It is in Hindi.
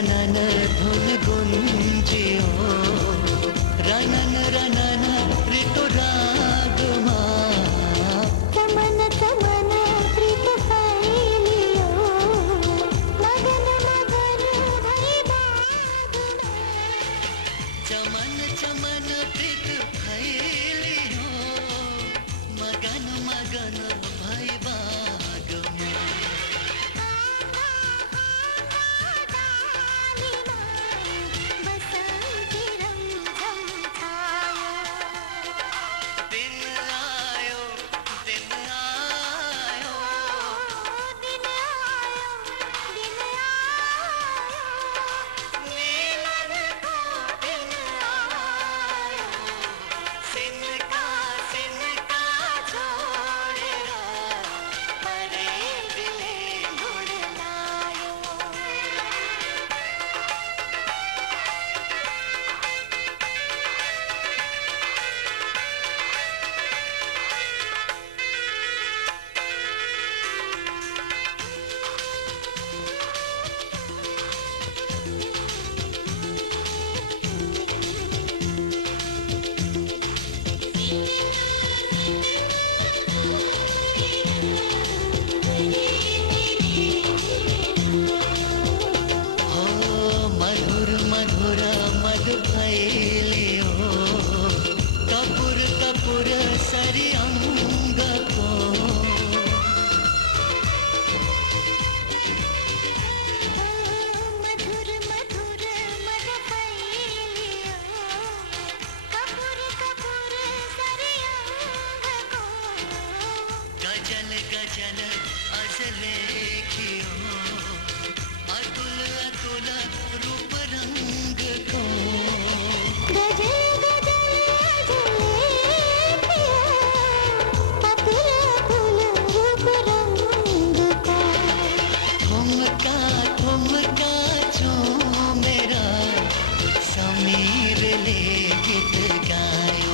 रनन धुन गुंजियो रनन रनन ऋतु रागमा चमन चमन प्रीत फैलियो मगन मगन भई बाग में चमन चमन प्रीत फैलियो मगन मगन भई बाग में बसंती रंगम छायो दिन आयो दिन आयो दिन आयो दिन आयो मिलन को दिन आयो सिनका सिनका छोड़ेगा परे दिले गुड़ लायो हो मधुर मधुर मधु फैलियो कपूर कपूर सरी अंग को मधुर मधुर मद फैलियो कपूर कपूर सरे अंग को गजल गजल अजले खियो अतुल अतुल रूप रंग को गजल गजल जले पिया अतुल अतुल रूप रंग को ठुमका ठुमका जो मेरा समीर ले गीत गायो